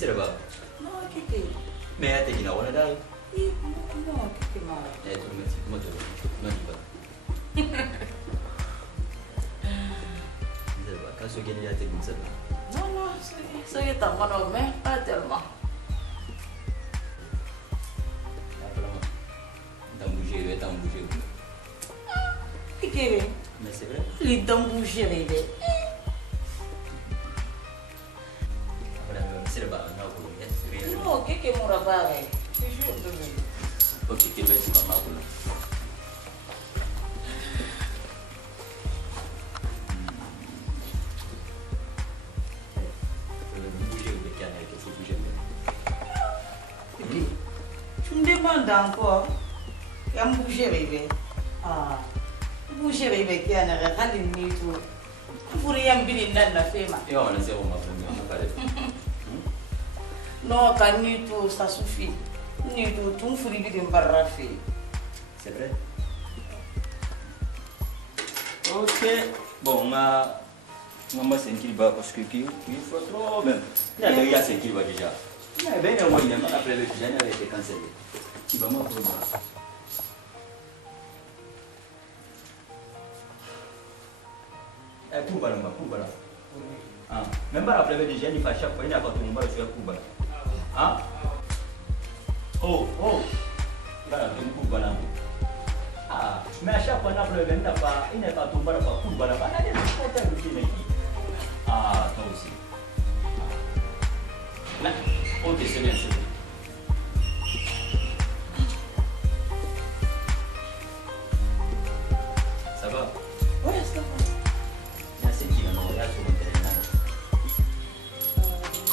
c'est là-bas. Non, Kiki. Mais t'es qui n'a rien d'ailleurs. Non, Kiki, moi. Eh, tu me dis, moi, tu m'as dit pas. Quand ce gars a été comme ça. Non, non, c'est un bon homme, mais pas tellement. T'as bougé, t'as bougé. Kiki. Mais c'est vrai. Les dents bougées, bébé. C'est là-bas, non, Kiki, mon rabat. C'est juste de lui. Ok, tu vas essayer de m'appeler. Tu me demandes encore. Il y a un bouger, bébé. Ah, bouger, bébé, qui a un regard de tout. Vous rien bien dans la femme. Et on a zéro ma famille. Non, quand nu tout, ça suffit. Nu tout, tout faut lui dire barrafé. C'est vrai. Ok. Bon, on a 5 kilos parce que il faut trop même. Il y a 5 kilos déjà. Il y a bien un mois, il y a pas après le jeune avait été cancellé. Tu vas m'en prendre. Pour voilà. Ah, même pas après le jeune, il fait chaque fois, il n'y a pas tout le monde sur pour voilà. Ah. Oh. Voilà, tout pour voilà. Ah, mais à chaque fois, il n'y a pas tout voilà pour voilà. Ah, toi aussi. Là, ok, c'est bien. Ça va? Oui, ça va. Il y a 7 kilos, on regarde sur mon téléphone.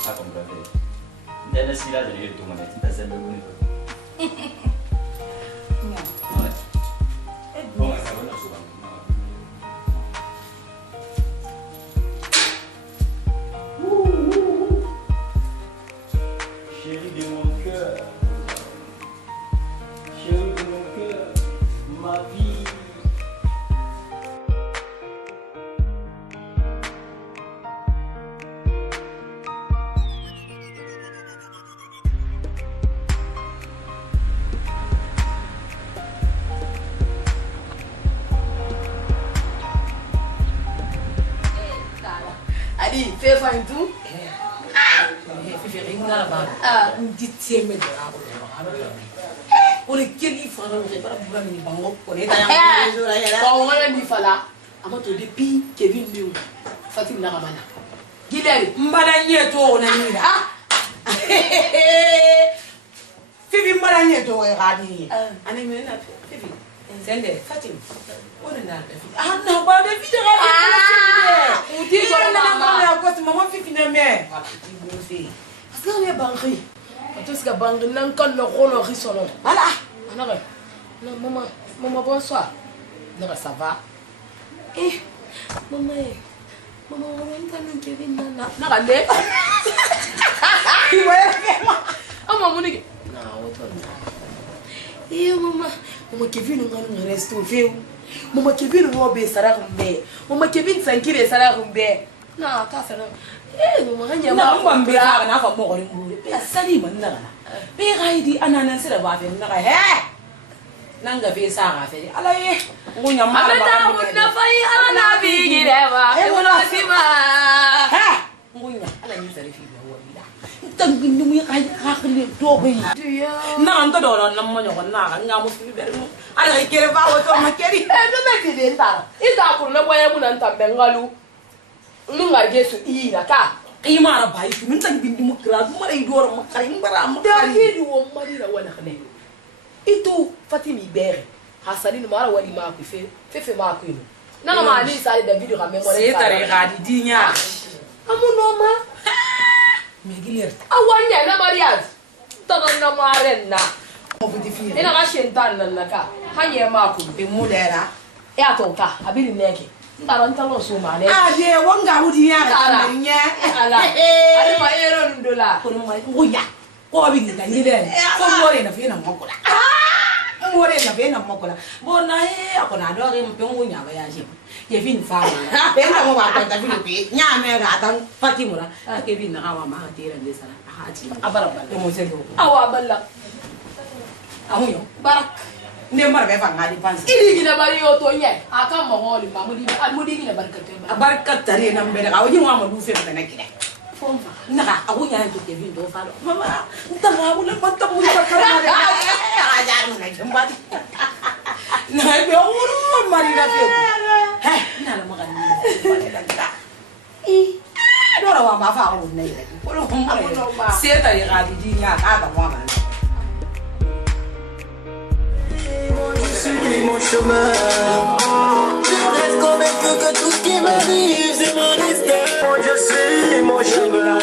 Ah, comme ça, il y a des là, je vais tout monnaie. Tu as ça, le bonnet. Ouais. Bon, ça va, là, souvent. Chérie de mon cœur, ma vie. Adi, fais ça et tout. Ah, dit tiens mais on est quel livre on est pas pour la mini bango on est Bon, on va dire fala. Amato depuis Kevin Liu. Fatim na kamana. Gilere. mbana nyeto na nina ah fifi mbana nyeto e gadi ani mena fifi sende Fatim on est là ah non pas de vie de Uti ko mama. na ko mama fifi na me Parce qu'on est banri. Quand est-ce que banri nan kan le rôle risolo. Voilà. Non, maman bonsoir. Non, ça va. Eh, maman, on entend Kevin nana. Na rale. Ah maman ni. Na auto. Eh maman Kevin ngani resto veu. Maman Kevin ngo be sarambe. Maman Kevin sankire sarambe. Na ka sara. Eh maman hanya na mbambe ka na fa mo ko ngure pe asali man na pe gaidi anana sira ba fe na ka he nanga fe sa ga fe ala ye ngunya mala ba ka na fa yi ana bi girewa e wala sima he ngunya ala ni sari fi ba wali da tangi ni mu ka khli do be na anta do na mo nyo na nga mo fi ber mo ala kere ba wo to ma keri no me ti den ta ita ko na boye mu na ntambe ngalu nunga Yesu ira ka imara bai min tan bindi mu kra mu mara idor mu kare mbara mu da hidu wo mari na wana khane itu Fatimi bere hasani mara wali ma ku fe ma ku no na ma ali sale David ga memore c'est tare ga di dinya amu no ma me giler awanya na mariage tanan na marena mo futi fi ina ga shentan nan naka hanye ma ku be mu dera e atonka abiri neke ndaro ntalo so ma le ye wanga wudi ya ka nya ala ali ma ero ndola ko no mai ngoya ko bi ni tani le ko mo re na fi na mo ko la more na be na mokola bona akona do re mpengu nya ba ya je ye vin fa na be na mo ba ta vin pe nya me ga ta fatimura ke vin na wa ma tira de sala haji abara balla mo se do awa balla amuyo barak ne mar be fa ngadi pansi ili gina bari yo to nye aka mo holi mudi gina barkate barkat tare na be ga wajin wa ma du fe na kida fonfa na awu nya to ke vin do fa mama ntama wala mata mu fa kara na aja na jamba na be wuro mari na fe he na la magani dora wa ma fa wuro ne ko lo mo se ta ya ga di nya ka ta mo ma suis mon chemin. Je reste convaincu que tout ce qui m'arrive, c'est mon destin. Je suis mon chemin.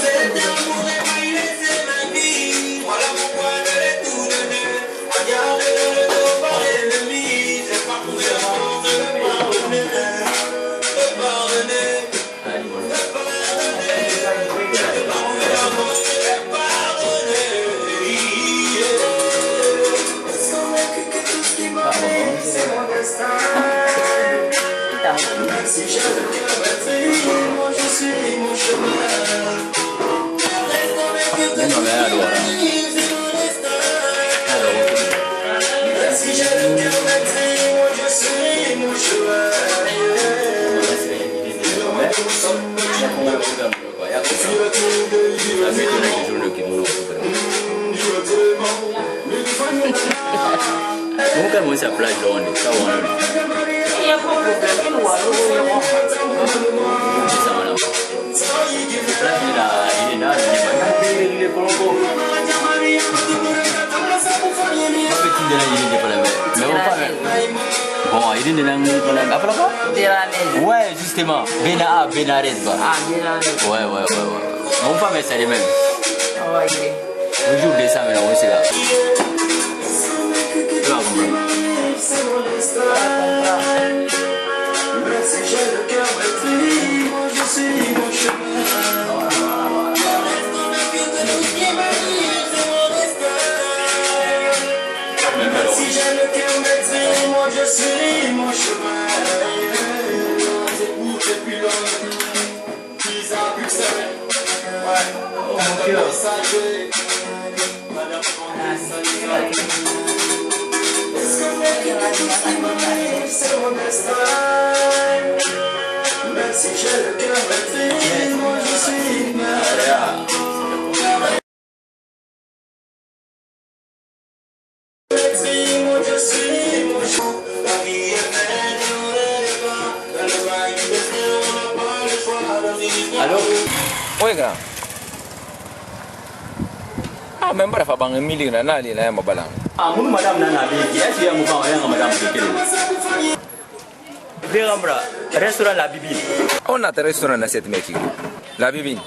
Cet amour est maillé, c'est ma vie. Voilà pourquoi je l'ai tout donné. Regardez le dos par l'ennemi. J'ai pas trouvé la force de pardonner. De pardonner. Si j'ai le cœur battu, moi je suis mon chemin. Reste convaincu que tout ce qui m'arrive, c'est mon destin. Si j'ai le cœur battu, moi je suis mon chemin. Nunca hemos hablado de dónde, está bueno. Bon, il est ouais, justement, Benares. Ouais. Mon femme c'est les mêmes. Un jour de ça, mais on est là. Si j'ai le cœur battu, moi je suis mon chemin. Reste convaincu que tout ce qui m'arrive, c'est mon destin. Si j'ai le cœur battu, moi je suis mon chemin. C'est pour depuis longtemps, qu'ils ont pu ça. Oh mon cœur, madame, c'est mon destin. Même si j'ai le cœur battu, moi je suis malade. Moi je suis mon chou. La vie est belle et on n'est pas. Dans le bail du destin, on n'a pas le choix de vivre. Allô? Oui, grand. Ah, même pas la bang mili na na li na ma balang. Ah, mun madam na na bi, ya si ya mu fa ya madam ke kele. Berambra, restaurant La Bibine. On a un restaurant dans cette mec. La Bibine.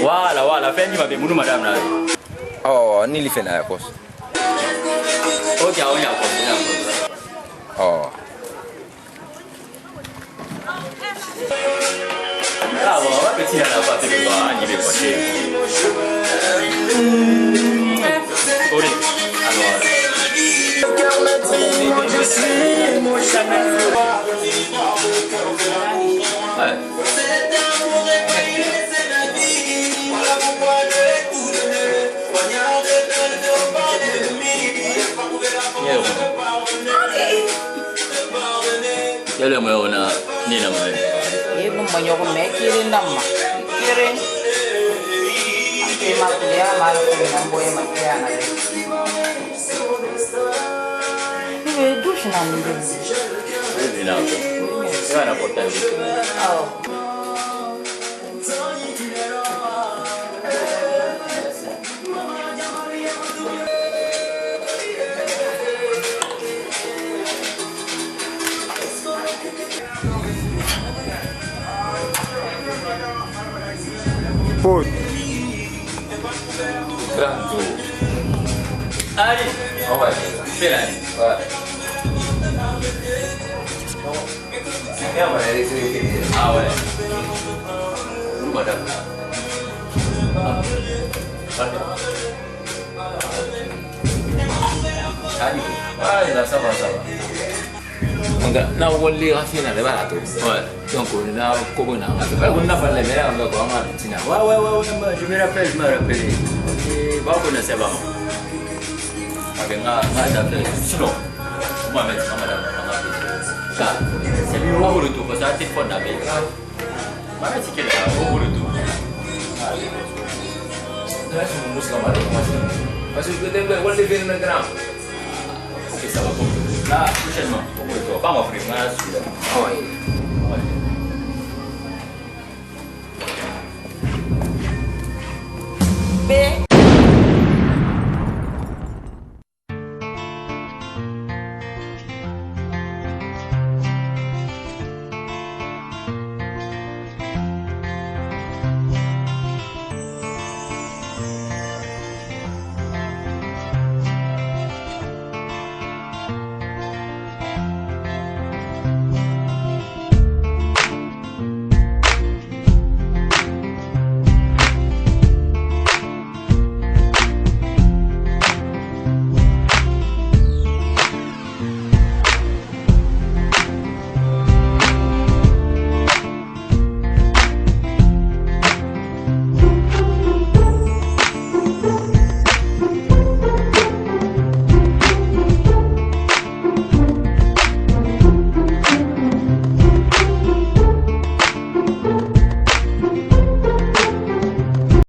Voilà, fin du ma be mun madam na. Oh, ni li fait na cause. OK, on y a cause. Oh. Ah, bon, on va petit à la part de quoi, ni be quoi. Ori. Alors. Moi je suis mon chemin. Ouais. Cet amour est payé, c'est la vie. Voilà pourquoi je l'ai tout donné. Poignardé dans le dos par l'ennemi. J'ai pas trouvé la force de pardonner. Yale mo na ni na mai. E mo manyo ko me kiri nama. Kiri. Ake ma kuya ma ko na boy ma kuya na. Douche na mi. Não. Eu era importante. Oh. Pô. Pronto. Ali. Vai. Espera aí. Vai. Ah ouais. Madame. Ah, ça va. Enggak, na wali rafina le barato. Ouais. Donc on a comment on a fait la mère on va voir Tina. Ouais, je me rappelle. Et bah on sait pas. Avec nga d'affaire. Sinon, moi maintenant madame, c'est lui au retour parce que ça téléphone avec. Madame c'est qu'elle est au retour. Là je me mousse comme parce que je devais voir les venir grand. OK, ça va pour là prochainement. Pas m'offrir là celui-là. B